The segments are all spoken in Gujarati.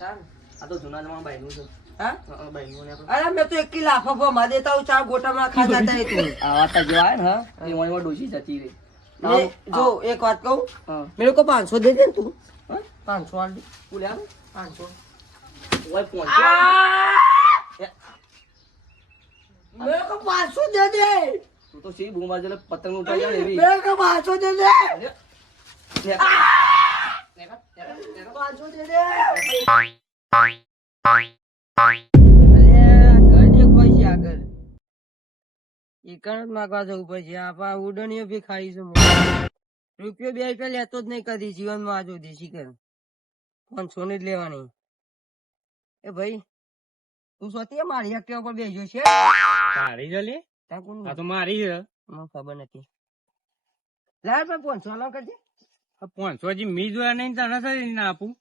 આ તો જૂના જમાના બાઈનું છે. હા? બાઈનું ને આપણે. અરે મેં તો એક લાફો માં દેતા હું ચાર ગોટામાં ખા જતા એ તું. આ વાત જો આવે ને હા એ ઓય ડોસી જતી રહી. જો એક વાત કહું, હા. મેરે को 500 दे दे तू. 500 वाली બોલે આ 500. ઓય પહોંચ. मेरे को 500 दे दे. તું તો સી બૂમ બાજુ પતંગ ઉઠાઈ જાય એવી. मेरे को 500 दे दे. અરે, 500 दे दे. અરે ઘર દેખો છે આગળ. એકણ જ માગવા જવું પડશે. આપા ઉડણીઓ બી ખાઈશું. રૂપિયો 2 રૂપિયા લેતો જ નહીં કદી જીવનમાં આજો દેશી કર. 500 ની જ લેવાની. એ ભાઈ તું સોતી મારી એક્ટિવા પર બેસ્યો છે? તારી જલી ત્યાં કોણ? આ તો મારી છે. મને ખબર નથી. લાય પણ 500 નો કરજે. 500 હજી મી જોયા નહીં તને સરી ના આપું.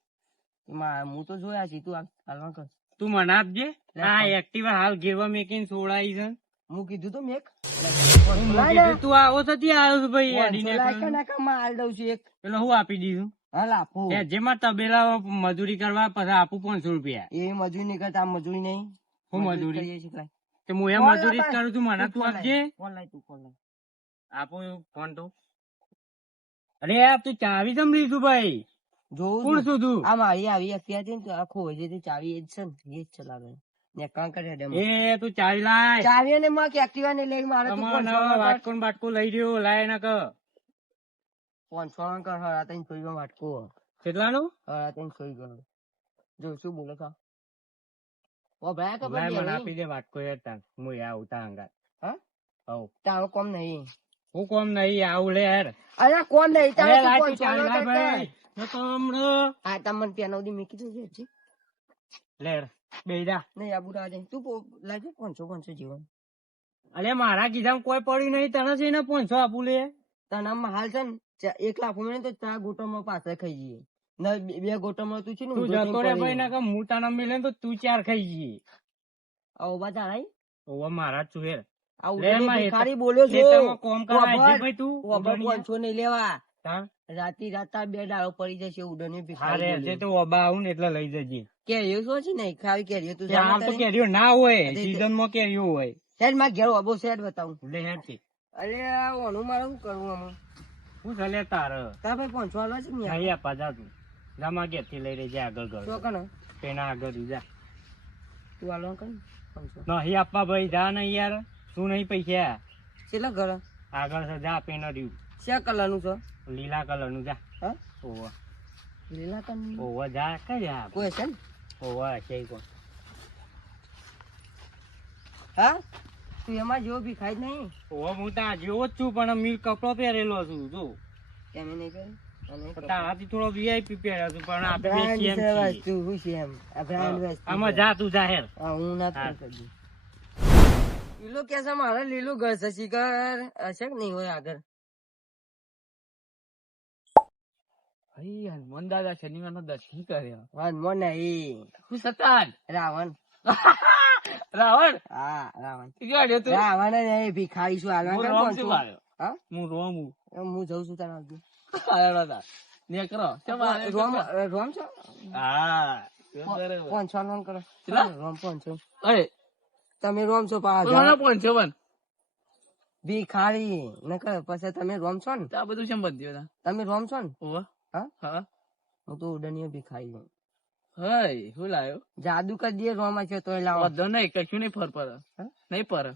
હું તો જોયા છે. તું હાલમાં કર. તું મને આપજે. આ એક્ટિવા હાલ ઘેરવા મેકીને સોડાઈ છે. હું કીધું તો મેક. હું કીધું તું આવો તો ત્યાં આવ્યો છું ભાઈ અડીને. હાલ દઉં છું એક. પેલો હું આપી દીધું હાલ આપું. એ જેમાં તબેલા મજૂરી કરવા પછી આપું 500 રૂપિયા. એ મજૂરી નહીં કરતા. મજૂરી નહીં. હું મજૂરી કરીએ છીએ કાંઈ. તો હું એ મજૂરી જ કરું છું. મને તું આપજે. ફોન લાય તું ફોન લાય. આપું ફોન તો. અરે આ તું ચાવી જમ લીધું ભાઈ. જોઉં કોણ છું. છું તું? આ મારી આવી એક્ટિવા હતી ને તો આખો હોય છે ચાવી એ જ છે ને એ જ ચલાવે. ને કાં કરે ડેમો. એ તું ચાવી લાય. ચાવી ને માં એક્ટિવા ને લઈ મારે તું તમારો નવો વાટકો ને બાટકો લઈ રહ્યો લાય ના કર. 500 કર હરા તઈ સોઈ ગયો વાટકો. કેટલાનું? હરા તઈ સોઈ ગયો. જો શું બોલે કા? ઓ ભાઈ તો લાય મને આપી દે વાટકો યાર તાર. હું આવું તા અંગાત. હા? હઉ. તારો કોમ નહીં. હું કોમ નહીં આવું લે યાર. અરે કોમ નહીં તારો અરે તું લાય તું 500 ચાવી લાય કરતા. ભાઈ. તો તો હમણાં આ તમને પેનો દી મેકી દેજે હજી. લે બેહી જા. નહીં આબુ રાજે તું લાગે 500 જીવન. અલે મારા કીધા કોઈ પડ્યું નહીં તને છે ને 500 આપું લે. તારા નામમાં હાલ છે ને 1 લાખ મળે તો 4 ગોટોમાં પાછળ ખાઈ જઈએ. ને 2 ગોટોમાં તું છે ને તું જતો રે ભાઈ ના કે હું તને મિલે તો તું 4 ખાઈ જઈએ. આવો બાધા રાઈ ઓવા મારા જ છું યાર. આ લે ઉડની માં ભિખારી બોલ્યો છો. ખેતરમાં કોમ કરવા ખબર. આવજે ભાઈ તું. ઓબા 500 નહીં લેવા. હા રાતી રાત 2 ડાળો પડી જશે ઉડની હા ભિખારી રે તો ઓબા આવું ને એટલે લઈ જજે. કેરીઓ શું છે ને ખાવી કેરીઓ તું આમ તો કેરીઓ ના હોય સીઝન માં કેરીઓ હોય. સેટ માં ઘેર આબો સેટ બતાવું. લે હેડ છે. અરે ઓનું મારે શું કરવું આમાં? હું ચાલે તાર તાર ભાઈ 500 આલવા છે ને યાર. નહીં આપા જા તું. જામા ઘેર થી લઈ રહેજે આગળ તો ગળ. કને તેના આગળ જા. તું આલવા કને 500 નહીં આપવા ભાઈ જા ને યાર. શું નહીં પૈસા કેટલા ઘર આગળ છે જા પેન રહ્યું. શા કલર નું છે? લીલા કલર નું જા. હા ઓવા લીલા કલર નું ઓવા જા કઈ જા. કોઈ છે ને? ઓવા છે કોણ. હા તું એમાં જેવો ભી ખાઈ જ નહીં. ઓવા હું તા જેવો જ છું પણ મી કપડો પહેરેલો છું જો. કેમ નહીં કરે? તારાથી થોડો વીઆઈપી પહેર્યો છું પણ આપણે બ્રાન્ડ બેસી એમ છે છીએ. વસ્તુ હું છે એમ આ બ્રાન્ડ વસ્તુ આમાં જા તું જાહેર. હા હું ના હા. કરજો. લીલો કે છે મારે લીલું ઘર છે શિખર હશે કે નહીં હોય આગળ? ભાઈ હનુમાન દાદા શનિવારનો દર્શન કર્યા. હનુમાન નહીં હું સતાન રાવણ. રાવણ હા રાવણ. ગાડ્યો તું. રાવણ નહીં ભિખારી છું હાલવા હું કર રોમ કોણ છું છું? માર્યો. હા હું રોમ હું. હું જઉં છું તારા આગળ. આયો દાદા નેકરો ચમ આયો રોમ ચમ? રોમ છો? હા બરાબર. 500 લોન કરો. કેટલા? રોમ 500. અરે તમે રોમ છો પા મને 55. ભિખારી નકર પછી તમે રોમ છો ને? તો આ બધું કેમ બંધ થયું તમે રોમ છો ને? ઓવા હા હા હું તો ઉડનીય ભિખારી છું. હઈ હું લાયો જાદુ કરી દે રોમ છે તોય લાવો. બધો નહીં કશું નહીં ફર પર હા? નહીં પર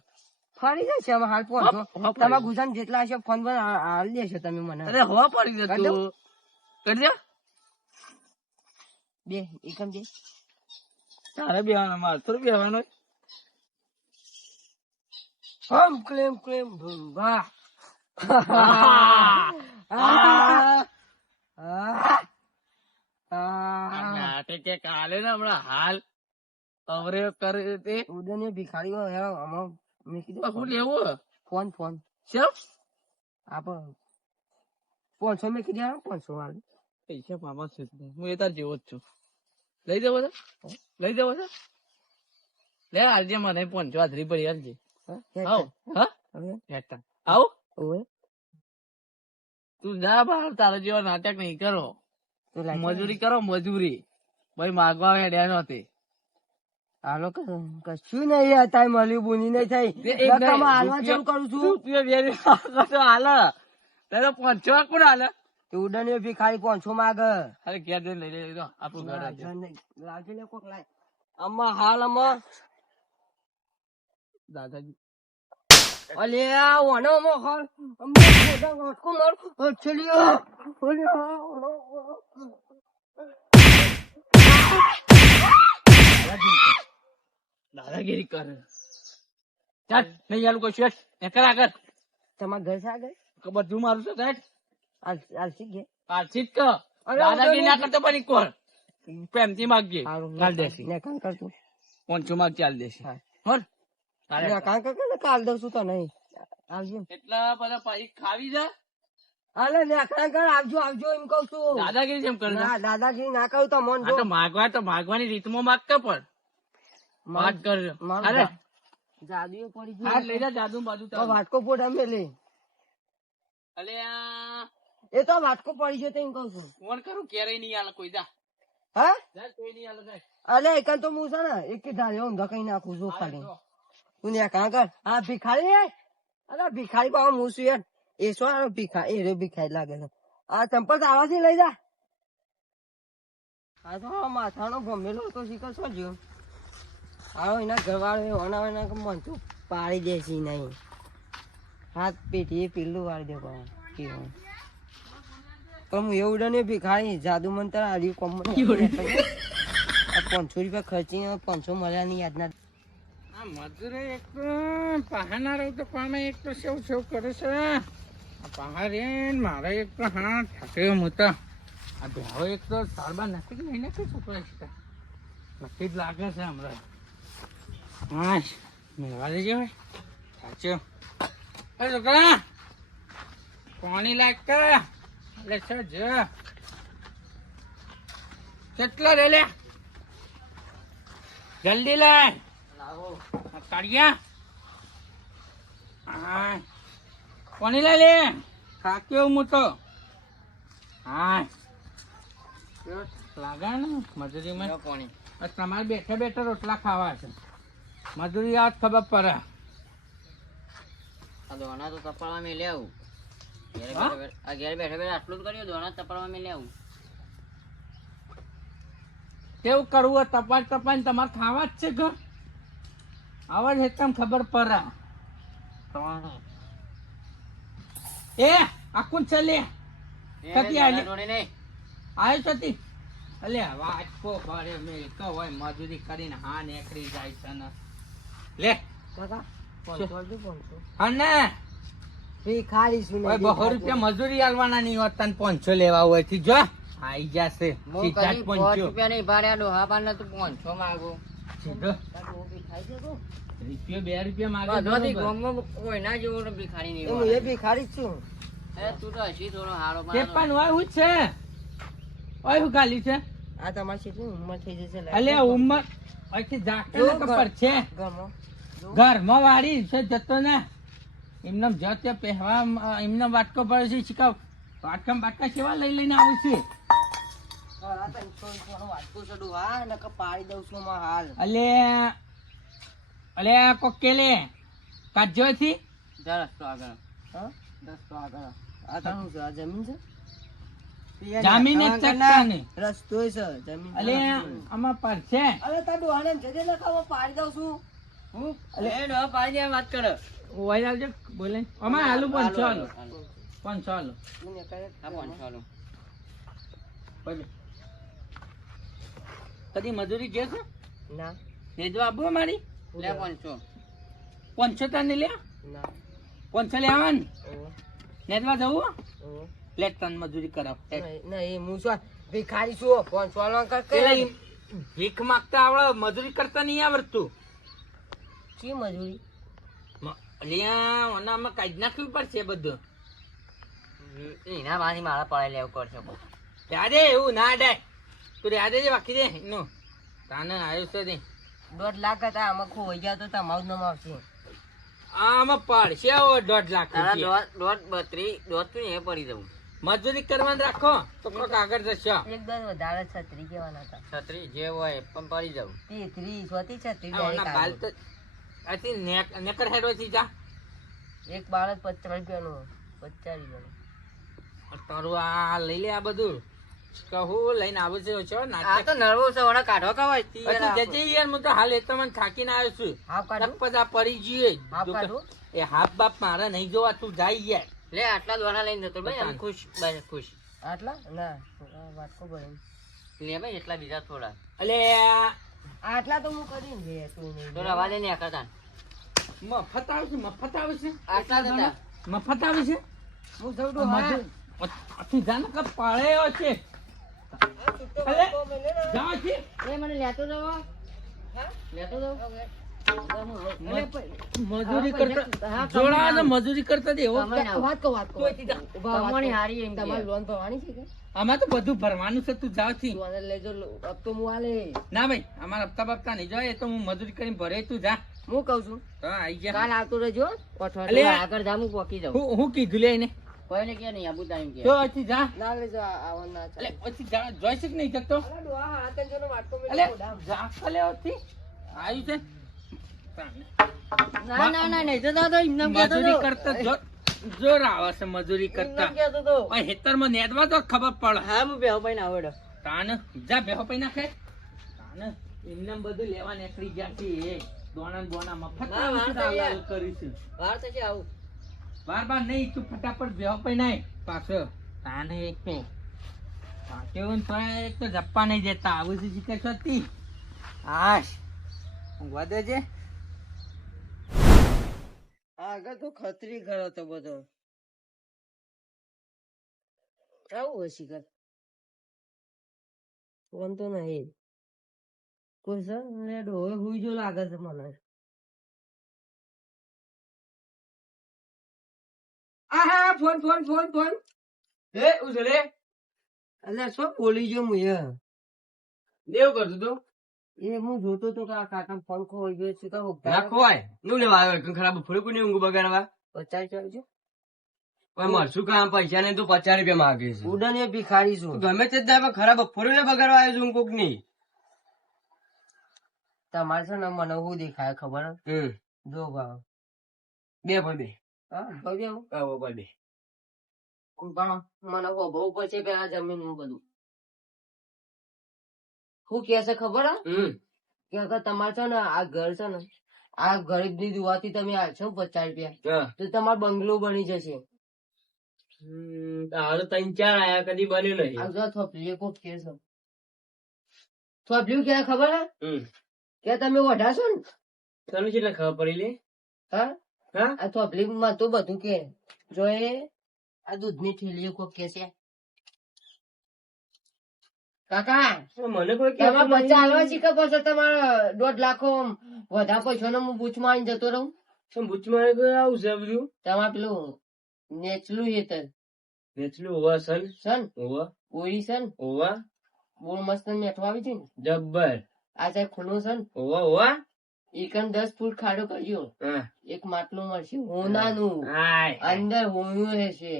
ફરી જશે હવે હાલ હપ, પહોંચો. હપ તમારા ફરી. ગુજરાત જેટલા હશે ફોન પર હાલ દેશો તમે મને. અરે હવા પડી કરી જતું દઉં? કરી દે બે એકમ બે તારે બેવાનો માર થોડું બેવાનો હમ ક્લેમ ક્લેમ ભૂંગા. કે કાલે ને હમણાં હાલ અવરે કરે તે ઉડનીય ભિખારી હોય આમાં મેં કીધું હું લેવું ફોન ફોન શેમ આપ 500 મેં કીધું 500 વાળું. પૈસા મામા છે હું એ તાર જેવો જ છું લઈ દેવો છે લઈ દેવો છે લે આજે મને 500 હાજરી પડી હાલજે આવ હા હવે હેઠા આવ ઓએ તું જા બહાર તારા જેવા નાટક નહીં કરો તો લાગે મજૂરી કરો મજૂરી ભાઈ માગવા હેડ્યા નહોતી. હાલો કશું નહીં અત્યારે મળ્યું બોની નહીં થઈ રકમ હાલવા ચાલુ કરું છું. રૂપિયા બે રૂપિયા હાલે તારે 500 કોણ હાલે? ઉડણીઓ ભિખારી 500 માગ. અરે ઘેર જઈને લઈ લે આપણું ઘર આજે. લાવજે ને કોક લાય. આમાં હાલ આમાં દાદાજી અલે આ ઓનો આમાં હાલ આમાં ખોટા વાટકો માર અછલિયો અલે દાદાગીરી કરે. ચાલ નહીં આલું કોઈ શેઠ એ કરા કર. તમારા ઘર છે આગળ બધું મારું છે સાહેબ. આલસી ગયા પાછી જ કર. દાદાગીરી ના કરતો પણ કોણ પ્રેમથી માગજે. કાલ દેશી ને કામ કરતું 500 માગ ચાલ દેશી. હા. બોલ ને કામ કર ને કાલ દઉં છું તો નહીં આવજો એટલા બધા પાછી ખાવી છે. અલે ને કામ કર આવજો આવજો એમ કહું છું. દાદાગીરી જેમ કરે ના દાદાગીરી ના કહું તો મન આ તો માગવાની રીતમાં માગતો પણ વાત કરજો. અરે જાદુ પડી હાથ ગયું લઈ જા જાદુ બાજુ તો વાટકો ફોટા મેલે અલે આ એ તો વાટકો પડી ગયો તો એમ કહું છું. ફોન કરું ક્યારેય નહીં આલે કોઈ. જા હા જા કોઈ નહીં આલે. અલે એકન તો હું છે ને એક ધાર્યો ઊંધા કઈ નાખું છું ખાલી તું ને કાં કર હા ભિખારી અરે ભિખારી બાબા હું છું યાર એ શું ભિખારી એ ભિખારી લાગે છે આ ચંપલ આવાથી લઈ જા આ તો માથાનો ભમેલો હતો શીખર શું જ્યો આવો એના ઘરવાળો ઓના એના મનતું પાડી દેશી નહીં હાથ પેટી પીલું વાળી દે પણ હું એવું ને ભિખારી જાદુ મંત્ર હાર્યું કોમ 500 રૂપિયા ખર્ચી 500 મળ્યા ની યાદ ના મજૂરે એક તો પહાના રહું તો કોમે એક તો સેવ કરે છે. પહારે મારે એક તો હા થાકે હું તો આ ભેળો એક તો સારબા નથી કે નહીં નથી છોકરા છે નક્કી જ લાગે છે હમણાં. હા મેળવા દેજો સાચો. અરે છોકરા પાણી લાગતા એટલે છે જ કેટલા રે લે જલ્દી લાય કાઢ્યા. હા કોની લે લે થાક્યો હું તો. હા લાગે ને મજૂરીમાં પાણી તમારે બેઠા બેઠા રોટલા ખાવા છે. મજૂરી આજ ખબર પડે. દોણા તો તપાડવા મેં લેવું ઘેર બેઠા બેઠા આટલું જ કર્યું દોણા તપાડવા મેં લેવું કેવું કરવું તપાસ તપાસ તમારે ખાવા જ છે ઘર આવા જ એકદમ ખબર પડે. એ આખું છે લે કતી આવ્યો છતી અલે વાટકો ભરે મેં કહો હોય મજૂરી કરીને હા નીકળી જાય છે ને લે હા ને ભિખારી છું ઓય 200 રૂપિયા મજૂરી આલવાના નહીં હોત તને 500 લેવા હોય થી જો આઈ જશે સીધા જ 500 રૂપિયા નહીં ભાડ્યા ડોહા બાર ને તું 500 માંગો સીધો રૂપિયો 2 રૂપિયા માગે કોઈ ના જેવો ભિખારી નહીં એ ભિખારી જ છું તું તો હસી થોડો હારો તે પણ હોય હું છે ઓય હું ગાલી છે આ તમારી કેટલી ઉંમર થઈ જશે અલે ઉંમર ઓયથી જાકે ને કપર છે ઘરમાં વાળી છે જતો ને એમને જતે પહેવા એમને વાટકો પડે છે શીખાવ વાટકા બાટકા સેવા લઈ લઈને આવું છું. પાડી દઉં છું હાલ અલે અલે કોક કેલે કાઢજો થી રસ્તો આગળ રસ્તો આગળ આ તારું છે આ જમીન છે જામીન એક ચક્કા ને રસ્તો છે જમીન અલે આમાં પર છે અરે તાર ડોહાને જજે લખાવો પાડી દઉં છું હું અલે ડોહા પાડી દે વાત કરે ઓય આવજો બોલે આમાં આલુ 500 આલુ 500 આલુ મને કહે આ 500 આલુ બોલે કદી મજૂરી કે છે ના એ જો આપો મારી લે 500 તને લે ના 500 લેવાન નેદવા જવું લે તન મજૂરી કરાવ નહીં હું શું ભિખારી છું 500 આલવા કર ભીખ માંગતા આવડે મજૂરી કરતા નહીં આવડતું કી મજૂરી અલ્યા ઓનામાં કાઢી નાખવું પડશે બધું એના માંથી મારા પડાઈ લેવું પડશે ત્યારે એવું ના ડે તું યાદ જ બાકી દે એનું તાને આવ્યું છે નહીં 1.5 લાખ હતા આમાં ખોઈ ગયા તો તમારું નામ આવશે આમાં પડશે 1.5 લાખ રૂપિયા. દોઢ 32 દોઢ એ પડી જવું મજૂરી કરવાનું રાખો તો કોક આગળ જશો. એક દસ વધારે છત્રી કેવાના હતા. છત્રી જે હોય પણ પડી જાવ. તેત્રી સ્વતી છત્રી આ ઓના direct બાલ આવે. તો આથી નેકર હેડવાથી જા. એક બાળક 50 રૂપિયાનું 50 રૂપિયાનું. તારું આ લઈ લે આ બધું કહું લઈને આવું છે છો આ નાટક. તો નરવો છે ઓના કાઢો કવાય પછી જજે યાર હું તો હાલ એ તો મને થાકીને આવ્યો છું. હાફ કાઢું લગભગ આ પડી જઈએ હાફ કાઢું એ હાફ બાપ મારે નહીં જોવા તું જાય યાર. લે આટલા દોણા લઈને જતો ભાઈ આમ ખુશ ભાઈ ખુશ. આટલા ના આ વાટકો ભરે લે ભાઈ એટલા બીજા થોડા. અલે આટલા તો હું કરી લે તું નહીં તો રવા દે ને આકતા મફત આવે છે મફત આવે છે આટલા દાદા મફત આવે છે. હું જઉં હા તું જાને કે પાળ્યો છે. અલે જાવ છે એ મને લેતો જાવ હા લેતો જાવ મજૂરી કરતા જોડા ને મજૂરી કરતા દેવો. વાત કો કમાણી હારી એમ તમારી લોન ભરવાની છે કે આમાં તો બધું ભરવાનું છે તું જાવ થી. લોન લેજો હપ્તો હું આલે ના ભાઈ અમારા હપ્તા બપ્તા નહીં જોઈએ તો હું મજૂરી કરીને ભરે તું જા. હું કહું છું તો આઈ ગયા. કાલ આવતો રહેજો અલે. અઠવાડિયે આગળ જા હું પોકી જાઉં હું કીધું લે એને કોઈને કે નહીં આબુ ટાઈમ કે જો પછી જા. ના લેજો આવવાના અલે પછી જા જોઈ છે કે નહીં જતો. અલે જા કલે હતી આવ્યું છે. ના ના ના નહીં તો દાદા ઇન્નમ કેતો મજૂરી કરતા જોર આવે છે મજૂરી કરતા. કેતો તો ઓય હેતરમાં નેદવા તો ખબર પડે. હા હું બેહો ભાઈ ના આવડો તાન જા બેહો પૈ નાખે. તાન એમને બધું લેવા નીકળી ગયા છે એ દોણા ને બોણા મફત ના, વાર તો યાર. કરીશું. વાર થશે આવું બાર બાર નહીં તું ફટાફટ બેહો પૈ નાય પાછો. તાન એક તો પાછો તો એક તો જપ્પા નહીં દેતા આવું છે શીખે છતી. આશ ઊંઘવા દેજે. આગળ તો ખતરી ગયો તો બધો આવું હોય શિખર ફોન તો નહીં કોઈ સર રેડો હવે હુઈ જો લાગે છે મને આહા ફોન ફોન ફોન ફોન એ ઉજળે અલ્યા શું બોલી ગયો હું દેવ કરતું તું એ હું જોતો તો કે આ કાકા ફોન ખોઈ ગયો છે તો ના ખોવાય નું લેવા આવ્યો ખરાબ ફૂલ કોની ઊંઘ બગાડવા 50 ચાલજો પણ મારશું કામ પૈસા ને તું 50 રૂપિયા માંગે છે ઉડન એ ભિખારી છું ગમે તે દાય ખરાબ ફોરલે બગાડવા આવ્યો છું કોક ની તમારે છે ને મને શું દેખાય ખબર જો ભાવ બે પર બે હા ભાઈ આવું આવો પર બે પણ મને બહુ પછી પેલા જમીન નું બધું શું કે છે ખબર કે અગર તમારે છે ને આ ઘર છે ને આ ગરીબ ની દુવાથી તમે આલશો 50 રૂપિયા તો તમારો બંગલો બની જશે હાલ 3-4 આયા કદી બન્યું નહીં આ થોપલી કોક કે છે થોપલી કે ખબર હે કે તમે વઢાશો ને તને કેટલા ખબર પડી લે હા હા આ થોપલી માં તો બધું કે જો એ આ દૂધ ની થેલી કોક કે છે કાકા મને કોઈ તમારે બચ્ચા હાલવા શીખે પછી તમારે 1.5 લાખ વધારે પૈસા નો હું બૂચ માં જતો રહું બુચ મારે કોઈ આવું છે બધું તમારે પેલું નેચલું હેતર વેચલું હોવા સન સન હોવા ઓરી સન હોવા બહુ મસ્ત મેઠવા આવી છે ને જબ્બર આ સાહેબ ખુલ્લું સન હોવા હોવા એકન 10 ફૂટ ખાડો કરજો હા એક માટલું મળશે હોનાનું હાય અંદર હોનું રહેશે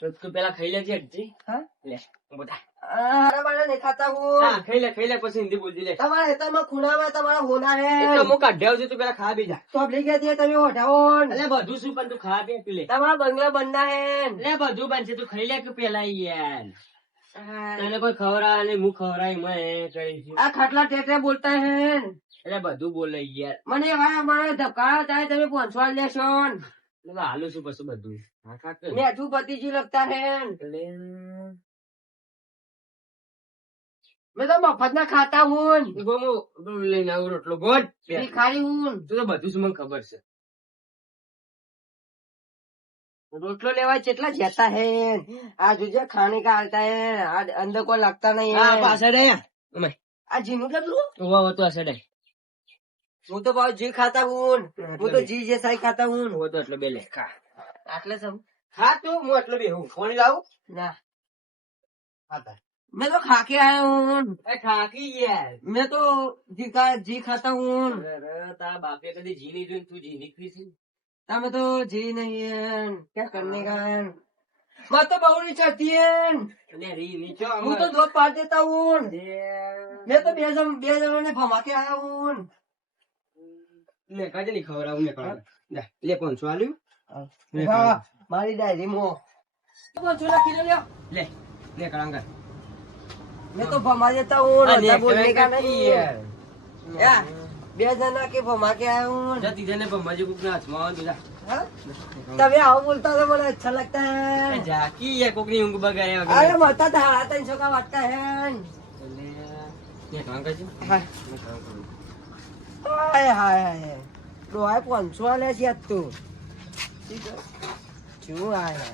તો તું પેલા ખાઈ લેજે હજી હા લે બધા અરે મારે નહીં ખાતા હું હા ખાઈ લે પછી હિન્દી બોલજી લે તમારા હેતરમાં ખૂણામાં તમારા હોના એ તો હે હું કાઢ્યા છું તું પેલા ખા બીજા તો આપણી કે તમે ઓઢાવો અલે બધું શું પણ તું ખા બે તું લે તમારા બંગલા બંધા હે લે બધું બનશે તું ખાઈ લે કે પેલા યાર તને કોઈ ખવડાવે નહીં હું ખવડાવી મેં કરીશું આ ખાટલા ટેટે બોલતા હે એટલે બધું બોલે યાર મને હા મારે ધબકારા થાય તમે 500 લેશો એટલે હાલું છું પછી બધું હા ખા કર. મેઠું પતિજી લગતા હે એટલે મેં તો મફત ના ખાતા હું હું લઈને આવું રોટલો ગોળ ભિખારી હું તું તો બધું જ મને ખબર છે રોટલો લેવા કેટલા જતા હે આ જોજે ખાને કા આલતા હે આ અંદર કોઈ लगता नहीं હા है પાછળ અમે આ જીનું કેટલું હોવા તો આ સડાય હું તો ભાવ જી ખાતા હું હું તો જી જે સાઈ ખાતા હું હોવા તો એટલે બે લે ખા આટલે સમ ખા તું હું એટલે બે હું કોણ લાવું ના ખાતા मैं तो खा के आया हूँ એ ખાકી યાર मैं तो जी खाता हूँ અરે તારા બાપે કદી જી નહીં જોઈ તું જી નીકળી છે मैं तो जी नहीं है क्या करने का है मैं तो बहुरी चढ़ती है હું તો દો પાર દેતા હું मैं तो बेजम ने भमा के आया हूँ ને કાજે ની ખબર આવું ને કાજે લે 500 આલ્યું हाँ, मारी डायरी मो कौन चूल्हा खिला लिया લે કળાંગા मैं तो भमा देता हूँ रोजा बोलने का नहीं યાર या बेजना के भमा के आया हूँ જતી જને પણ મજુ કુક ના હાથમાં આવે બીજા हाँ? तभी आओ बोलता तो बड़ा अच्छा लगता है જાકી યાર કોકની ઊંઘ બગાડ્યા વગર अरे मरता था 300 का वाटका है લે કળાંગા છે हाय हाय हाय हाय तो आए 500 ले છે તું શું આય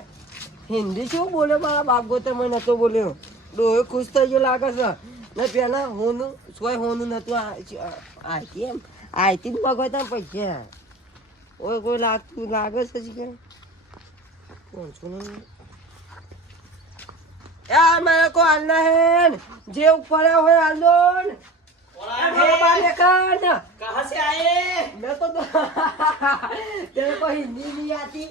હિન્દી શું બોલે મારા બાપ ગોતે મને નતો બોલ્યો ડોહે ખુશ થઈ ગયો લાગે છે ને પેલા હોનું સોય હોનું નતું આ કેમ આઈતી મગવતા પૈસા ઓય કોઈ લાગતું લાગે છે કે કોણ છું यार मेरे को आना है जे ऊपर है आलो कहां से आए मैं तो तेरे को हिंदी नहीं आती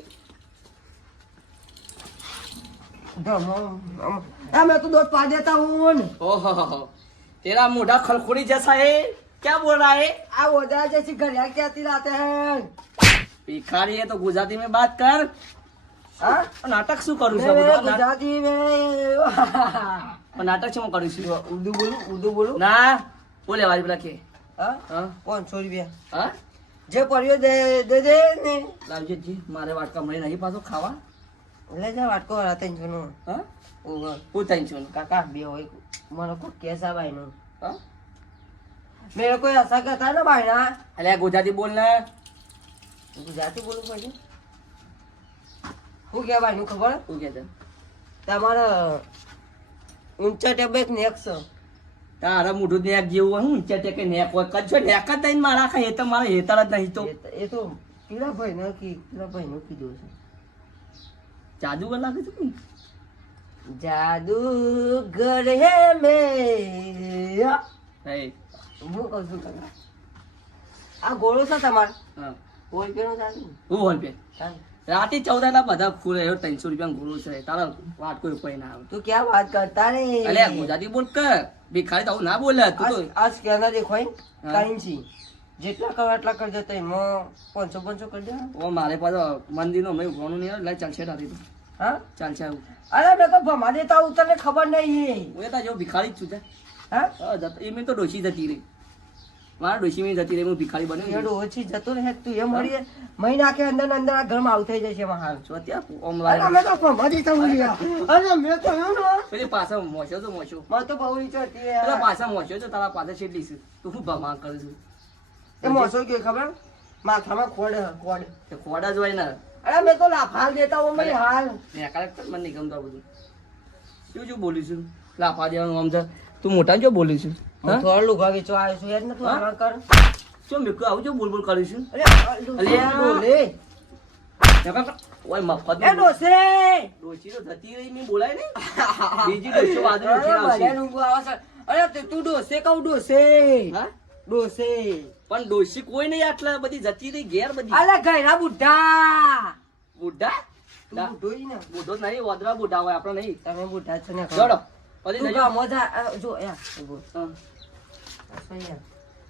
मैं तो दूध पा देता हूँ ओहो तेरा मुंडा खलखुड़ी जैसा है क्या बोल रहा है आ ओदा जैसी घड़िया क्या लाते हैं भिखारी है तो गुजराती में बात कर हाँ? नाटक શું કરું છું मैं બધું? गुजराती में નાટક શું કરું છું उर्दू बोलूं ના બોલે વાળી પેલા કે हाँ? હા 500 रुपया હા जे परियो दे दे दे ने લાવજે જી મારે વાટકા મળી નહીં પાછો ખાવા ले जा वाटको वाला 300 नो હા ओवर હું તઈ છું काका बे होय મને को कैसा भाई नो હા मेरे को ऐसा कहता है ना भाई ना અલ્યા ગુજરાતી બોલ ને गुजराती बोलूं पड़े હું કે ભાઈ નું ખબર શું કે છે તમારે ઊંચા ટેબે નેક છે તારા મોઢું નેક જેવું હોય હું ઊંચા ટેકે નેક હોય કચ્છો નેક જ થઈને મારા આખા હેતર મારા હેતર જ નહીં તો એ તો પીલા ભાઈ ને પીલા ભાઈ નું કીધું છે જાદુગર લાગે છે કોણ? જાદુગર હે મેરા હે હું કહું છું કાકા આ ગોળો છે તમારે હા કોઈ કેનો ચાલે હું હોલ પે રાતે 14 ના બધા ખુલે 300 રૂપિયા ગુરુ છે તારા વાત કોઈ કોઈ ના આવે તું ક્યાં વાત કરતા રે અલે ગુજરાતી બોલ કે ભિખારી તો આવું ના બોલે તું તો આ સ્કેનર દેખો હા. ટાઈમ છે જેટલા કરો એટલા કરજો તો એમાં 500 કરી દે ઓ મારે પાછો મંદિરનો મેં ઉભવાનું નહીં આવે, લે ચાલશે રાતે તો હા ચાલશે આવું અરે મેં તો ભમા દેતા હું તને ખબર નહીં હું એ તા જો ભિખારી જ છું તે હા એ મેં તો ડોશી જતી રહી મારા ડોશી મેં જતી રહી હું ભિખારી બન્યો એડો ઓછી જતો રહે તું એ મળી મહિના કે અંદર અંદર આ ઘરમાં આવું થઈ જશે એમાં હાલ જો ત્યાં ઓમ અરે લાગે મેં તો ભમા દેતા હું યાર અરે મેં તો એમ ને પેલી પાછા મોશો તો મોશો મેં તો બહુ ચડતી પેલા યાર પાછા મોશો તો તારા પાસે છેટલી છે તું શું ભમા કરું છું એ મોસો કે ખબર માથામાં ખોડ ખોડ તે ખોડા જ હોય ને અરે મેં તો લાફાલ દેતા હું મેં હાલ ને કારક મને નહીં ગમતું આ બધું શું બોલું છું લાફા દેવાનું આમ છે તું મોટા જો બોલું છું હું થોડું લુગા વેચવા આવ્યો છું યાર ને તું આરામ કર શું મેં આવું જો બોલ બોલ કરું છું અરે અલ્યા. ડોલે ઓય મફત એ ડોસે ડોશી તો જતી રહી મેં બોલાય ને બીજી ડોશીઓ વાદળી ઉઠીને અરે આવશે. મને ઊંઘ આવે છે અરે તું ડોસે કહું ડોસે હા ડોસે પણ ડોશી કોઈ નહીં આટલા બધી જતી રહી ઘેર બધી અલે ગયરા બુઢા બુઢા તું બુઢો ઈ ને બુઢો નહીં વાદળા બુઢા હોય આપણે નહીં તમે બુઢા છો ને જોડો પછી તું નહીં કા મોજા જો યાર ઉભો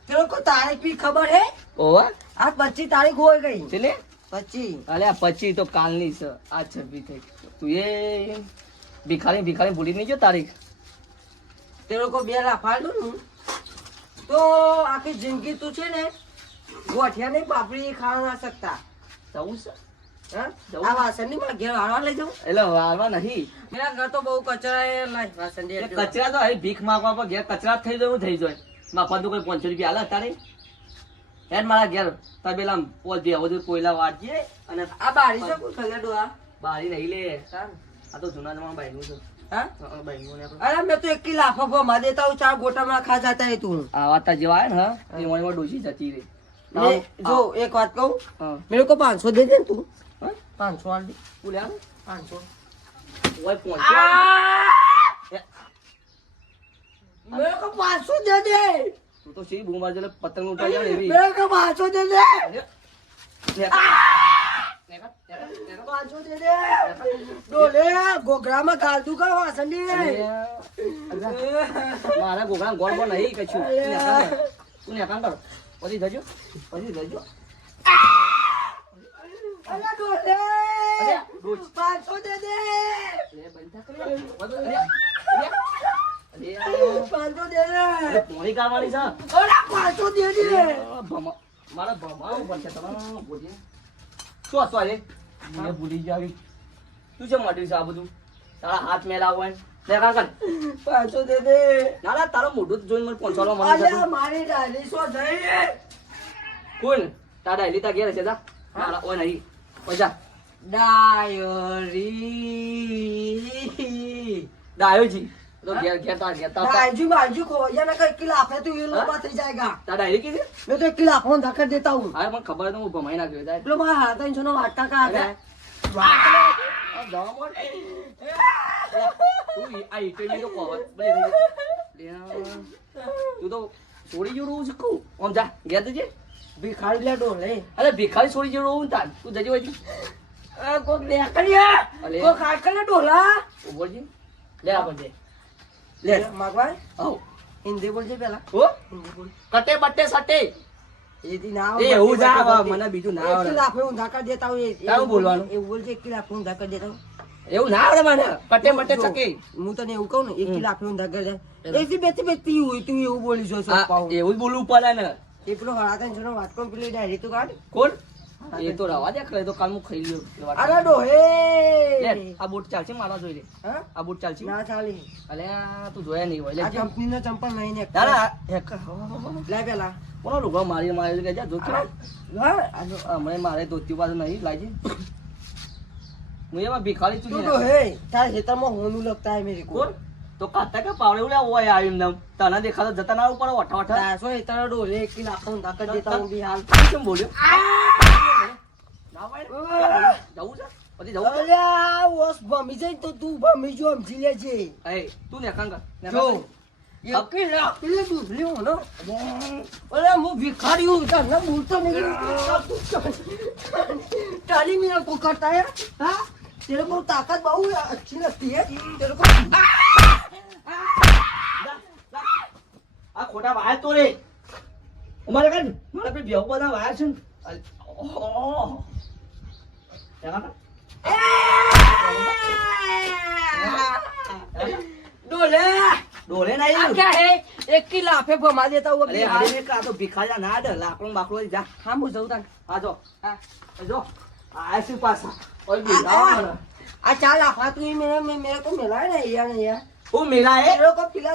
તેરો કો તારીખ भी ખબર હે ઓવા આ 25 તારીખ હોય ગઈ ચલે 25 અલ્યા પછી તો કાલની છે આ 26 થઈ તું એ ભિખારી ભૂલી નહીં જો તારીખ તેરો કો બે લાફાડ દઉં તો આખી જિંદગી તું છે ને ગોઠિયા નહીં પાપડી ખા ના શકતા જવું છે હા જવું. આ વાસણની માં ઘેર વાળવા લઈ જાઉં એટલે વારવા નહીં મેરા ઘર તો બહુ કચરા હે લાય વાસણ દે એ કચરા તો હવે ભીખ માંગવા પર ઘેર કચરા જ થઈ જાય એવું થઈ જાય માપા તો કોઈ 500 રૂપિયા હાલે તારે હેડ મારા ઘેર તબેલા પોલ દે હવે કોયલા વાટજે અને આ બારી છે કોઈ ખલેડો આ બારી નહીં લે સારું. આ તો જૂના જમાના બાઈનું છે હા બાઈનું ને આપણે અરે મેં તો એક લાફા ભમા દેતા હું 4 ગોટામાં ખા જાતા હે તું આ વાતા જેવા આવે ને એ મોણીમાં ડોસી જતી રહી મેં જો એક વાત કહું હા मेरे को 500 दे दे તું હા? 500 आल दे બોલ્યા 500 ઓય 500 मेरे को 500 दे दे તું તો સી બૂમ બાજુ પતંગ ઉઠાઈ જાય ને એવી मेरे को 500 दे दे લે. પાંચસો દે દે ડોલે ગોગરામાં ગાલતું કર વાસંડી મારા ગોગળા ગોળ બોલ નહીં કશું તું ને કામ કર પછી જજો અલા ડોલે 500 દે દે લે બંધા કરે વધુ લે 500 દે દે પોણી કાઢવાની છે અલા 500 દે દે મારા ભમા ઉપર છે તમારો બોલી શું હતો રે મને ભૂલી જાવી તું છે મોટી છે આ બધું તારા હાથ મેલા હોય લે કાકા 500 દે દે ના ના તારો મોઢું જોઈને મને 500 લો મને અલા મારી ડાલી સો જઈ કોણ તારા હેલી તા ઘેર છે જા મારા ઓય નહીં ઓજા ડાયોજી તો ઘેર તા बाजू को या ना कई किला पे तू ये लोग बात ही जाएगा તા ડાયરી કીધી मैं तो 1 किलो फोन धक्का देता हूँ અરે મને ખબર તો હું ભમાઈ નાખ્યો જાય लो मैं हाथ इन सुनो वाटा का आ गया આ દવા બોલ તું આ ઇટેલી તો કોવર તું તો છોડી જેવું છે કહું આમ જા ગયા તુજે भिखारी ले डोले અરે ભિખારી છોડી જેવું હું તાન તું જજે હોય को देखलिया को काट कर ले डोला બોલજી લે આ બધે ले मगवाई આવ हिंदी बोल जे पहला હો हिंदी बोल કટે બટે સટે ये दी ना એ એવું જા મને બીજું ના 1 આવડે किलो पे धक्का देता हूँ ये તારું બોલવાનું ये बोल जे 1 किलो पे धक्का देता हूँ એવું ના આવડે મને કટે બટે સકે હું તને એવું કહું ને 1 કિલો આપે હું ધક્કા દે એથી બેતી હોય તું એવું બોલી જો છો પાઉ એવું જ બોલવું પડે ને એકલો હળાતા જનો વાત કોમ પેલી ડાયરી તો કાઢ કોણ એ તો રવા દે કરે તો કાલ હું ખાઈ લ્યો અરે ડોહે લે આ બૂટ ચાલશે મારા જોઈ લે હા આ બૂટ ચાલશે ના ચાલી અલે તું જોયા નહીં હોય લે આ કંપની નો ચંપલ નહીં ને ના ના એક લે પેલા કોનો લુગડો મારી કે જા જો હા હમણાં મારે ધોતી બાજુ નહીં લાગી હું એમાં ભિખારી તું તું ડોહે તાર ખેતરમાં હોનું લગતા હે મેરે કો કોણ તો કાતા કે પાવડે ઉલે ઓય આવ્યું નામ તને દેખાતો જતા ના ઉપર ઓઠા ઓઠા તાસો હેતર ડોલે 1 કિલો આપે હું ધક્કા દેતા હું બી હાલ કેમ બોલ્યો ના ભાઈ જવું છે પછી જવું છે અલ્યા ઓસ ભમી જાય તો તું ભમી જો સમજી લેજે એ તું ને કાંગા જો એક કિલો પેલે દૂધ લ્યો ને અરે હું ભિખારી હું તને બોલતો નહીં તારી મેરા को करता है हाँ तेरे को ताकत बहुत अच्छी लगती है तेरे को આ ખોટા વાય તો રે અમારે કાંઈ મારા પે બેવ બધા વાય છે ઓહો डोले ડોલે નહીં क्या है 1 किलो आपे भमा देता हूँ અરે હારે ને કા તો ભિખારી ના દે લાકડો બાકડો જા हाँ मुझे उतार આ જો हाँ જો આ શું પાછા ઓય બી अच्छा लाफा तू ही मेरे को मिला है ना यार હું મેરા હે तेरे को पिला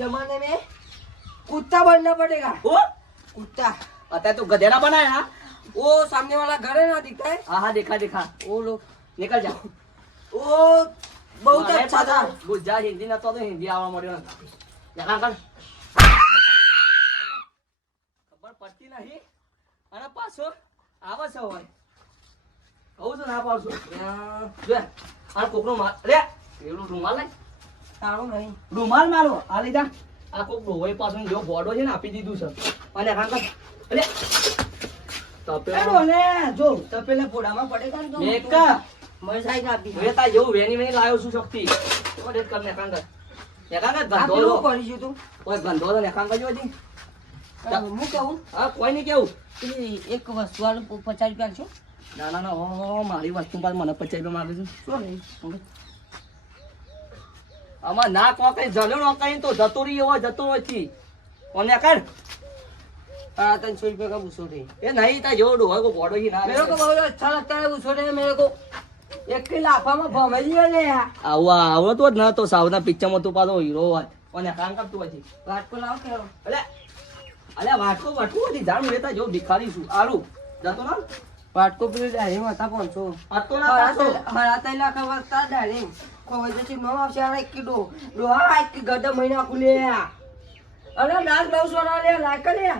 जमाने में कुत्ता बनना पड़ेगा હું कुत्ता અત્યારે તું ગધેડા બનાયા वो सामने वाला घर है ना दिखता है હા હા દેખા દેખા वो लोग निकल जा वो बहुत अच्छा था ગુજરાત હિન્દી નતો તો હિન્દી આવવા મળ્યો યહાં કર ખબર પડતી નહીં અને પાછો આવે છે હોય કહું છું ના પાડશું જો આ કોકનો માર રે એવડું રૂમાલ લાય તારો નહીં રૂમાલ મારો આ લઈ જા આ કોક ડોહે પાછો જો ગોડો છે ને આપી દીધું છે અને યહાં કર અરે પેલો ને જો તપેલે પોડામાં પડેગા ને તો મેકા મર જાયગા અભી વેતા જેવું વેની વેની લાવ્યો છું શક્તિ ઓડે કર ને કાંગર ગંધો આ પેલું કરી છું તું કોઈ ગંધો તો નેખાંગ કરજો હજી હું કહું હા કોઈ નહીં કેવું પેલી એક વસ્તુ વાળું 50 રૂપિયા છો ના ના ના હો મારી વસ્તુ પર મને 50 રૂપિયા માગે છે શું નહીં આમાં ના કો કઈ જલ્યો નો કઈ તો જતો રહી હોય જતો નથી કોને કર हाँ 300 रुपये का बुसोटे એ નહીં તા જેવો ડોહો કો ગોડો ही ના मेरे को बहुत अच्छा लगता है बुसोटे मेरे को 1 किलो आपा में भमे दिए ले यार આવો તો જ ન તો સાઉથના પિક્ચરમાં તું પાછો હીરો હોત કોને કામ કરતું હતી रात को लाओ क्या અલે વાટકો હતી જાણ લેતા જો ભિખારી છું આલુ જતો ના रात को पेली डायरी में था 500 આતો ના પાછો हरा तैला का वस्ता डायरी को वजह से नो आपसे आ 1 किलो दो हाँ 1 गड्ढा महीना खुले अरे लाल 900 ले लाइक ले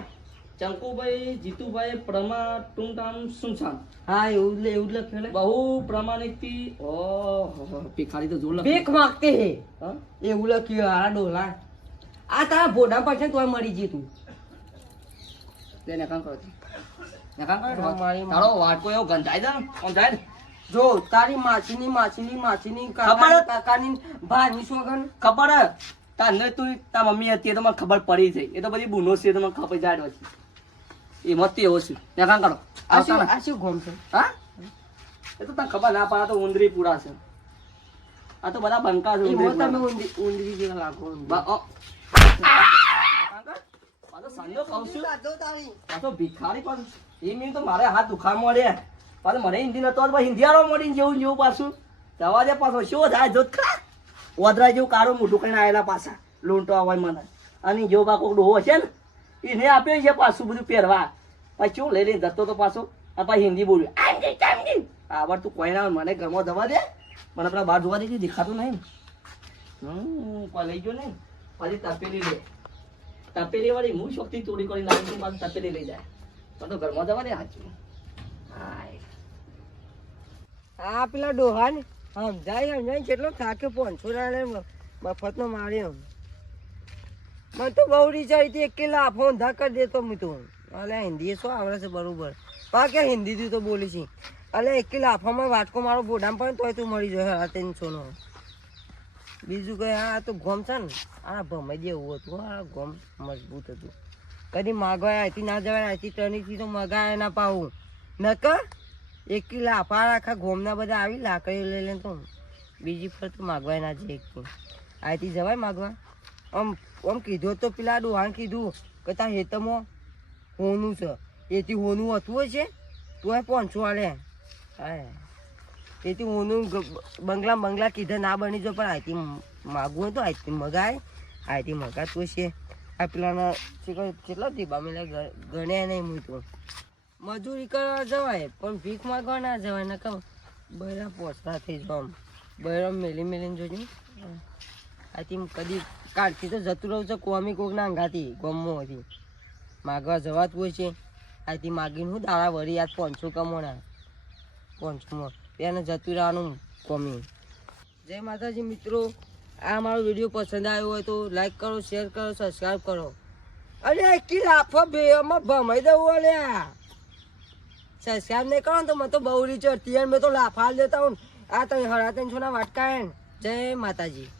ચંકુભાઈ જીતુભાઈ પ્રમા ટુમટામ સુનસાન हाँ એવું લખ્યું ને બહુ પ્રમાણિકથી ઓહો ભિખારી તો જોર ભીખ માંગતે હે હા એવું લખ્યું આ ડોલા આ તારા ભોડા પાસે તોય મરી જી તું તેને કામ કરો તારો વાટકો એવો ગંધાઈ દે ને આમ જાય ને જો તારી માસીની ખબર? કાકાની ભાની સોગન ખબર હે? તારને તું તાર મમ્મી હતી એ તો મને ખબર પડી છે એ તો બધી બુનો છે એ તો મને ખબર જાય છે એ મત એવો છે ને કામ કરો આ શું ગોમ છે હા એ તો તને ખબર ના પડે તો ઉંદરી પૂરા છે આ તો બધા બંકા છે ઉંદરી તમે પૂરા. ઊંધરી જેવા લાગો પાછો સાંજો કહું છું પાછો ભિખારી પાછું એ મિનિટ તો મારે હાથ દુખા મળે પાછું મને હિન્દી નતો આવડતું, પાછું હિન્દી વાળો મળીને જેવું પાછું જવા દે પાછો શું થાય જોત ખરા ઓદરા જેવું કાળું મોઢું કરીને આવેલા પાછા લૂંટો હોય મને અને જેવો બા કોક ડોહો હશે ને એને આપ્યો છે પાછું બધું પહેરવા પછી શું લઈ લઈને જતો તો પાછો આ પાછી હિન્દી બોલ્યું આবার તું કોઈ ના મને ઘરમાં જવા દે મને પેલા બહાર જોવા દે દેખાતું નહીં કોઈ લઈ ગયો નહીં પાછી તપેલી લે તપેલી વાળી હું શક્તિ ચોરી કરી નાખી પાછું તપેલી લઈ જાય તો ઘરમાં જવા દે સાચું આ પેલા ડોહા ને સમજાય કેટલો થાકે 500 મફત નો માર્યો મને તો બહુ રીચાઈ હતી એક લાફો ઊંધા કરી દેતો હું તો અલે હિન્દી શું આવડે છે બરોબર પા કે હિન્દી થી તો બોલી છે અલે એક લાફામાં વાટકો મારો બોડામાં પણ તોય તું મળી જાય હા 300 નો બીજું કઈ આ તો ગોમ છે ને આ ભમાઈ જેવું હતું આ ગોમ મજબૂત હતું કદી માગવાય આથી ના જવાય આથી ટનીથી તો મગાય ના પાવું નકર એક લાફા આખા ગોમના બધા આવી લાકડી લઈ લે તો બીજી ફર તો માગવાય ના જાય એક આથી જવાય માગવા આમ કીધું તો પેલા ડોહાને કીધું કે તાર હેતમાં હોનું છે એથી હોનું હતું હોય છે તું 500 આલે હા એથી હોનું બંગલા કીધા ના બની જો પણ આથી માગવું હોય તો આથી મગાય આથી મગાતું છે આ પેલાના કેટલા દીબા મેં ગણ્યા નહીં હું તો મજૂરી કરવા જવાય પણ ભીખ માગવા ના જવાય ને કહું બૈરા પોચતા થઈ જાવ આમ બૈરા મેલીને જોજો આથી કદી કાઢથી તો જતું રહું છે કોમી કોકના અંગાથી ગમો હતી માગવા જવાતું હોય છે આથી માગીને હું દાડા વળી યાદ 500 કમોણા 500 એને જતું રહેવાનું કોમી. જય માતાજી મિત્રો, આ મારો વિડીયો પસંદ આવ્યો હોય તો લાઈક કરો, શેર કરો, સબસ્ક્રાઈબ કરો. અરે કી લાફો બેમાં ભમાઈ દઉં અલ્યા સબસ્ક્રાઈબ નહીં કરો ને તો મને તો બહુ રીચ હતી મેં તો લાફા દેતા હું આ તમે 350 ના વાટકા. જય માતાજી.